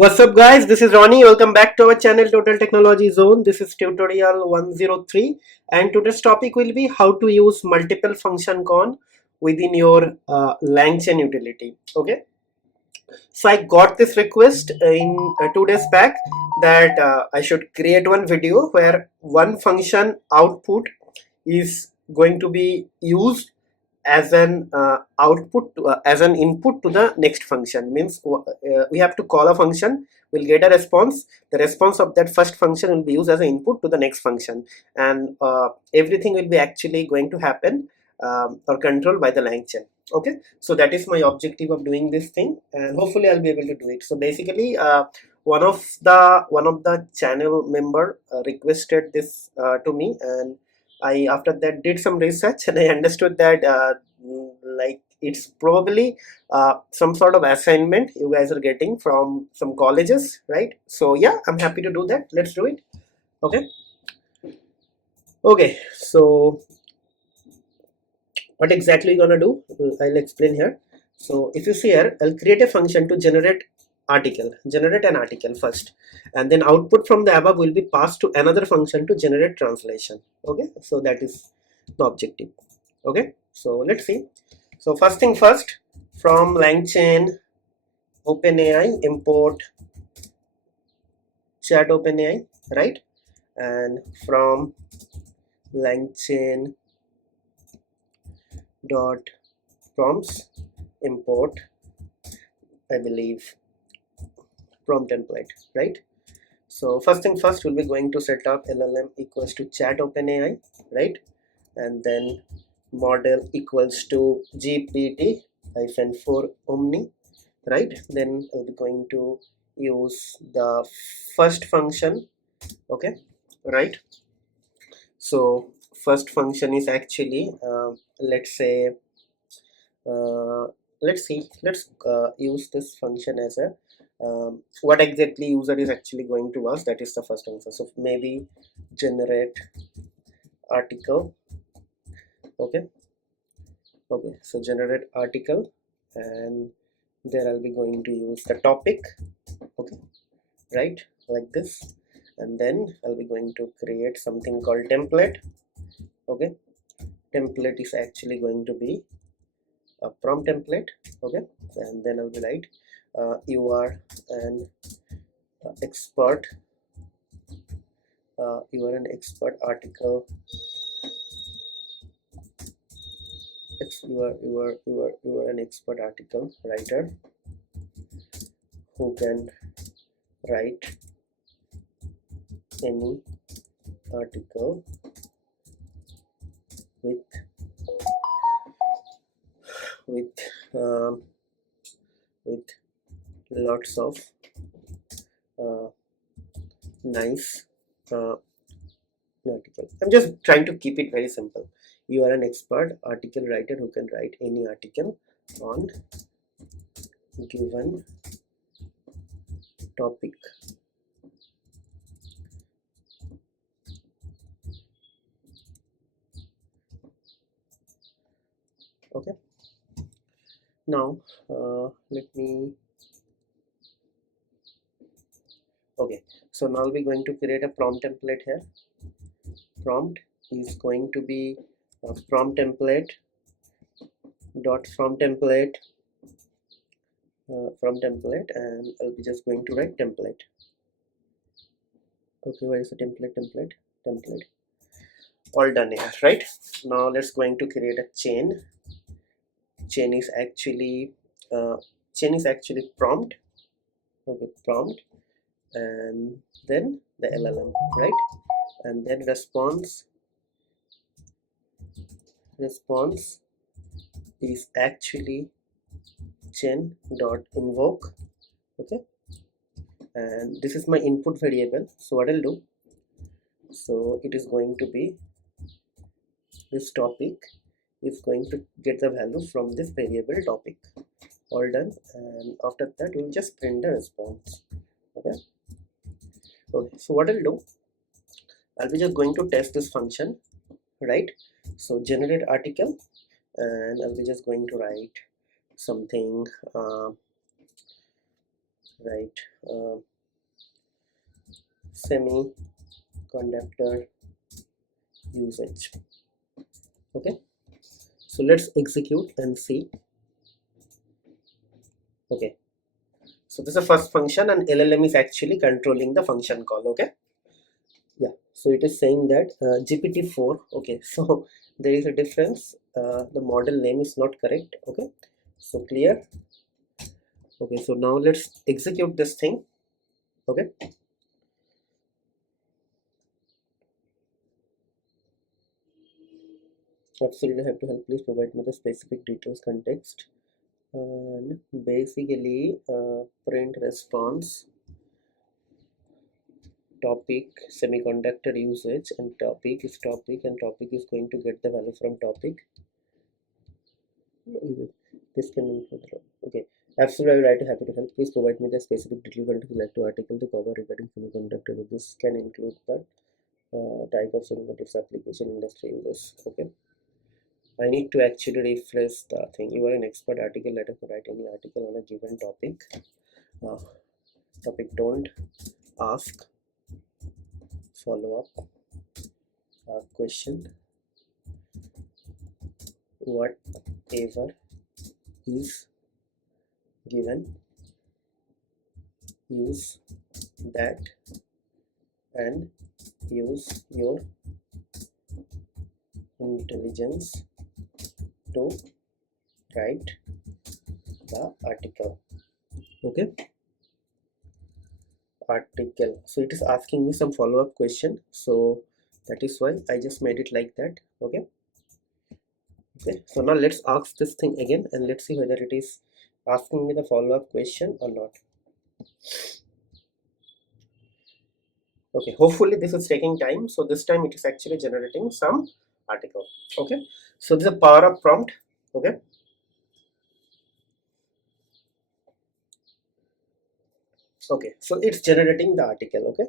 What's up guys, this is Ronnie. Welcome back to our channel Total Technology Zone. This is tutorial 103 and today's topic will be how to use multiple function con within your LangChain utility. Okay, so I got this request in 2 days back that I should create one video where one function output is going to be used as an as an input to the next function. Means we have to call a function, we'll get a response. The response of that first function will be used as an input to the next function, and everything will be actually going to happen or controlled by the LangChain. Okay, so that is my objective of doing this thing, and hopefully I'll be able to do it. So basically one of the channel member requested this to me, and I after that did some research and I understood that like it's probably some sort of assignment you guys are getting from some colleges, right? So yeah, I'm happy to do that. Let's do it. Okay, so what exactly you're gonna do, I'll explain here. So if you see here, I'll create a function to generate an article first, and then output from the above will be passed to another function to generate translation. Okay, so that is the objective. Okay, so let's see. So first thing first, from LangChain OpenAI import chat.openai, right? And from LangChain dot prompts import, I believe, prompt template, right? So first thing first, we'll be going to set up LLM equals to chat OpenAI, right? And then model equals to GPT-4 Omni, right? Then I'll be going to use the first function. Okay, right? So first function is actually let's say let's use this function as a what exactly user is actually going to ask. That is the first answer. So maybe generate article. Okay, so generate article, and there I'll be going to use the topic. Okay, right, like this, and then I'll be going to create something called template. Okay, template is actually going to be a prompt template. Okay, and then I'll be write you are an expert article you are an expert article writer who can write any article with lots of nice article. I'm just trying to keep it very simple. You are an expert article writer who can write any article on given topic. Okay, now let me okay, so now we're going to create a prompt template here. Prompt is going to be prompt template dot from template and I'll be just going to write template. Okay, where is the template? All done here, right? Now let's going to create a chain. Chain is actually prompt. Okay, prompt, and then the LLM, right? And then response is actually chain dot invoke. Okay, and this is my input variable. So what I'll do, so it is going to be this topic is going to get the value from this variable topic. All done, and after that we'll just print the response. Okay, so what I'll do, I'll be just going to test this function, right? So generate article, and I'll be just going to write something right? Semiconductor usage. Okay, so let's execute and see. Okay, so this is the first function, and LLM is actually controlling the function call. Okay, yeah, so it is saying that GPT-4. Okay, so there is a difference. The model name is not correct. Okay, so clear. Okay, so now let's execute this thing. Okay, absolutely have to help. Please provide me the specific details, context, and basically print response, topic, semiconductor usage, and topic is topic, and topic is going to get the value from topic. This can include. Okay, absolutely right. Happy to help. Please provide me the specific detail going to select to article to cover regarding semiconductor. This can include the type of semiconductor application industry uses. Okay, I need to actually refresh the thing. You are an expert article. Let us write any article on a given topic. Topic, don't ask follow up question. Whatever is given, use that and use your intelligence to write the article. Okay, article. So it is asking me some follow-up question, so that is why I just made it like that. Okay, okay, so now let's ask this thing again, and let's see whether it is asking me the follow-up question or not. Okay, hopefully this is taking time. So this time it is actually generating some article. Okay, so this is a power of prompt. Okay, okay, so it's generating the article. Okay,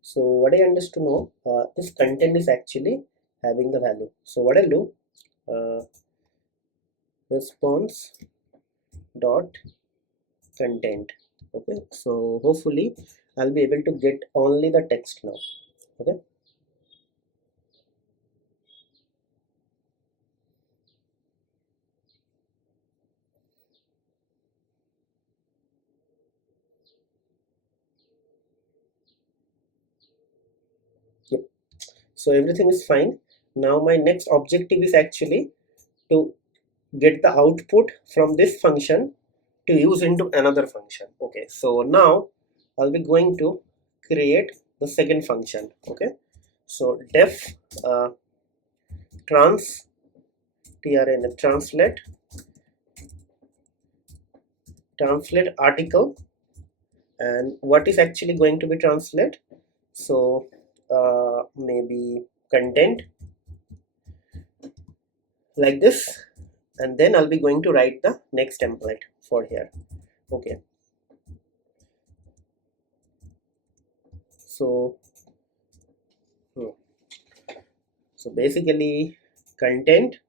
so what I understood to know, this content is actually having the value. So what I'll do, response dot content. Okay, so hopefully I'll be able to get only the text now. Okay, yep. So everything is fine. Now my next objective is actually to get the output from this function to use into another function. Okay, so now I'll be going to create the second function. Okay, so def trans translate article, and what is actually going to be translate. So maybe content, like this, and then I'll be going to write the next template for here. Okay, so so basically content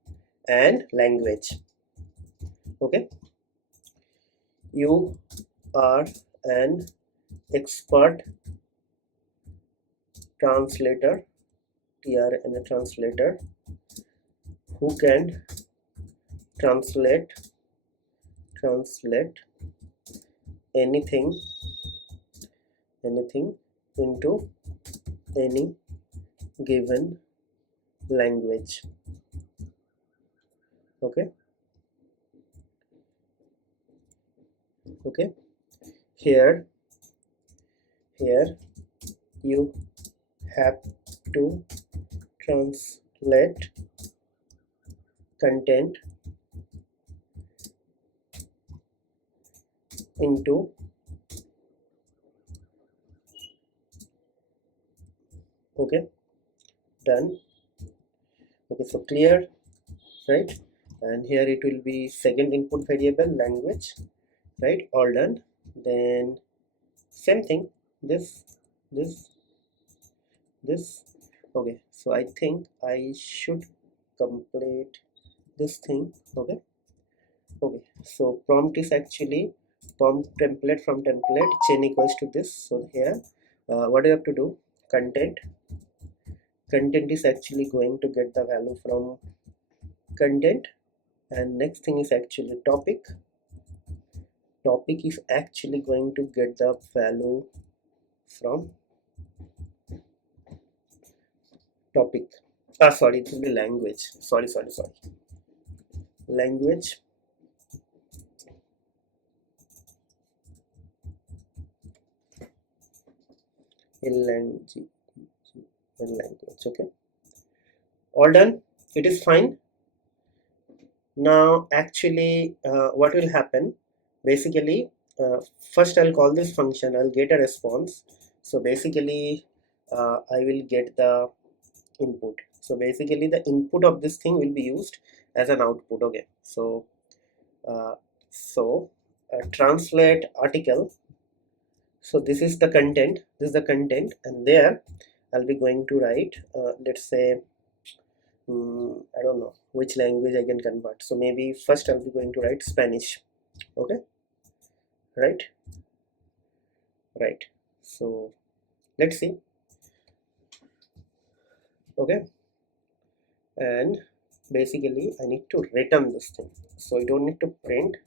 and language. Okay, you are an expert translator, TRN translator, who can translate anything into any given language. Okay, okay, here you have to translate content into okay, done. Okay, so clear, right? And here it will be second input variable language, right? All done. Then same thing, this okay, so I think I should complete this thing. Okay, okay, so prompt is actually prompt template from template chain equals to this. So here what you have to do, content is actually going to get the value from content, and next thing is actually topic is actually going to get the value from topic. Sorry, it will be language. Sorry. Language. In language. Okay. All done. It is fine. Now, actually, what will happen? Basically, first I'll call this function. I'll get a response. So basically, I will get the input. So basically the input of this thing will be used as an output. Okay, so translate article. So this is the content, and there I'll be going to write let's say I don't know which language I can convert. So maybe first I'll be going to write Spanish. Okay, right. So let's see. Okay, and basically I need to return this thing, so I don't need to print.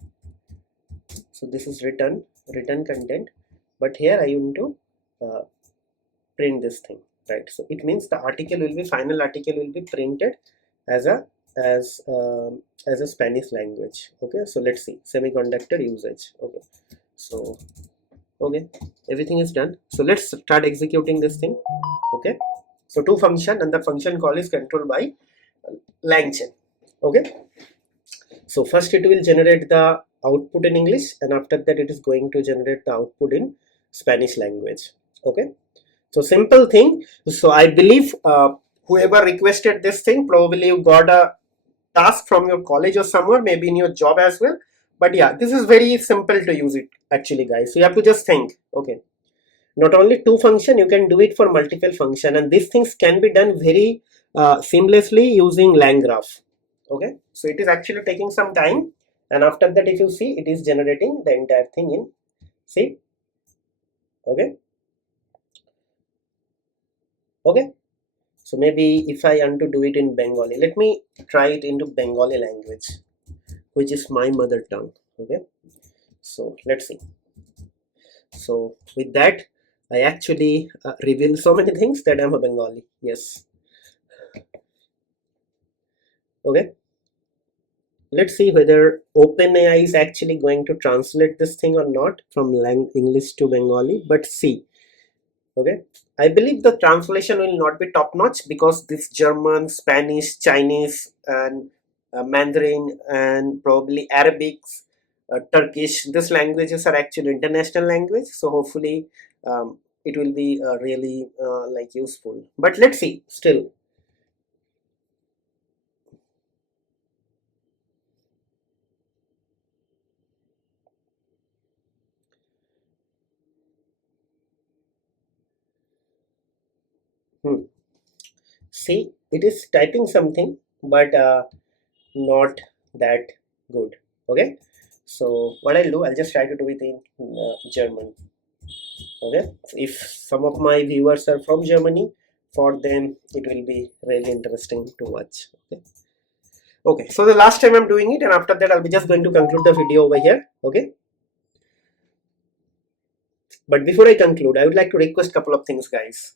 So this is return content, but here I want to print this thing, right? So it means the article will be, final article will be printed as a Spanish language. Okay, so let's see semiconductor usage. Okay, so okay, everything is done. So let's start executing this thing. Okay, so two function, and the function call is controlled by LangChain. Okay, so first it will generate the output in English, and after that it is going to generate the output in Spanish language. Okay, so simple thing. So I believe whoever requested this thing, probably you got a task from your college or somewhere, maybe in your job as well. But yeah, this is very simple to use it actually, guys. So you have to just think. Okay, not only two function, you can do it for multiple function, and these things can be done very seamlessly using LangGraph. Okay, so it is actually taking some time, and after that if you see, it is generating the entire thing in C. Okay, so maybe if I want to do it in Bengali, let me try it into Bengali language, which is my mother tongue. Okay, so let's see. So with that, I actually reveal so many things that I'm a Bengali. Yes. Okay, let's see whether OpenAI is actually going to translate this thing or not from English to Bengali. But see, okay, I believe the translation will not be top notch, because this German, Spanish, Chinese, and Mandarin, and probably Arabic, Turkish, these languages are actually international language. So hopefully it will be really like useful. But let's see still. See, it is typing something, but not that good. Okay, so what I'll do, I'll just try to do it in German. Okay, if some of my viewers are from Germany, for them it will be really interesting to watch. Okay, so the last time I'm doing it, and after that I'll be just going to conclude the video over here. Okay, but before I conclude, I would like to request a couple of things, guys.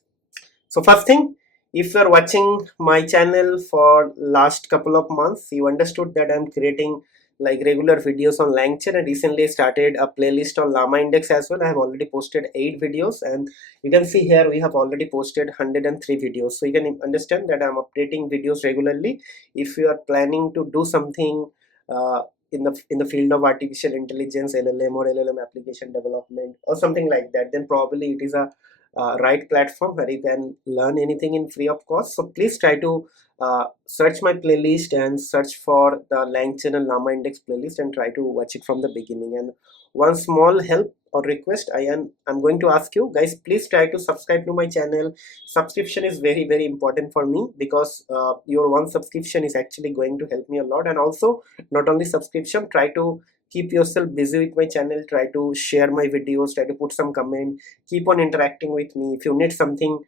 So first thing, if you are watching my channel for last couple of months, you understood that I'm creating like regular videos on LangChain, and recently started a playlist on Llama Index as well. I have already posted 8 videos, and you can see here we have already posted 103 videos. So you can understand that I'm updating videos regularly. If you are planning to do something in the field of artificial intelligence, LLM or LLM application development or something like that, then probably it is a right platform where you can learn anything in free of cost. So please try to search my playlist and search for the LangChain and Llama Index playlist, and try to watch it from the beginning. And one small help or request I'm going to ask you guys, please try to subscribe to my channel. Subscription is very, very important for me, because your one subscription is actually going to help me a lot. And also, not only subscription, try to keep yourself busy with my channel, try to share my videos, try to put some comment, keep on interacting with me. If you need something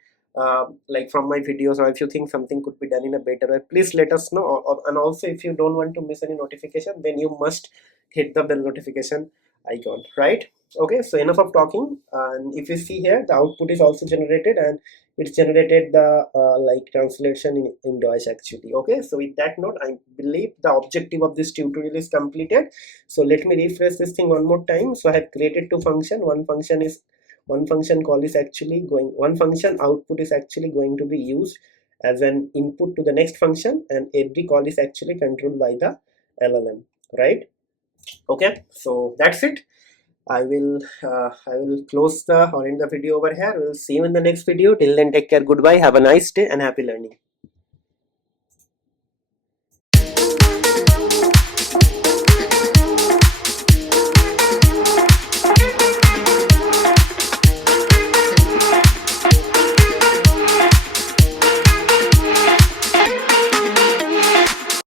like from my videos, or if you think something could be done in a better way, please let us know. And also, if you don't want to miss any notification, then you must hit the bell notification icon, right? Okay, so enough of talking. And if you see here, the output is also generated, and it's generated the like translation in Deutsch actually. Okay, so with that note, I believe the objective of this tutorial is completed. So let me refresh this thing one more time. So I have created two functions. One function call is actually going, one function output is actually going to be used as an input to the next function, and every call is actually controlled by the LLM, right? Okay, so that's it. I will close the or end the video over here. We'll see you in the next video. Till then, take care, goodbye, have a nice day, and happy learning.